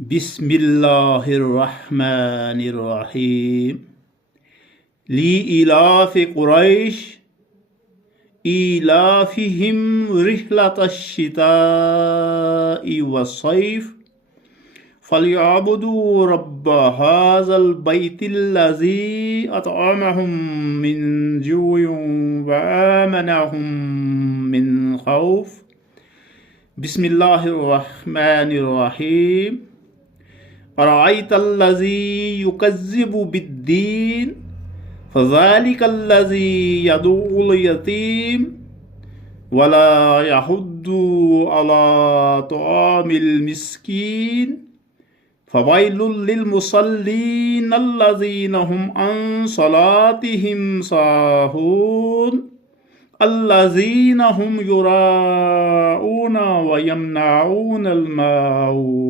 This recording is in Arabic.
بسم الله الرحمن الرحيم لإيلاف قريش إيلافهم رحلة الشتاء والصيف فليعبدوا رب هذا البيت الذي أطعمهم من جوع وآمنهم من خوف. بسم الله الرحمن الرحيم أرأيت الذي يكذب بالدين فذلك الذي يدعو اليتيم ولا يحض على طعام المسكين فويل للمصلين الذين هم عن صلاتهم ساهون الذين هم يراءون ويمنعون الماعون.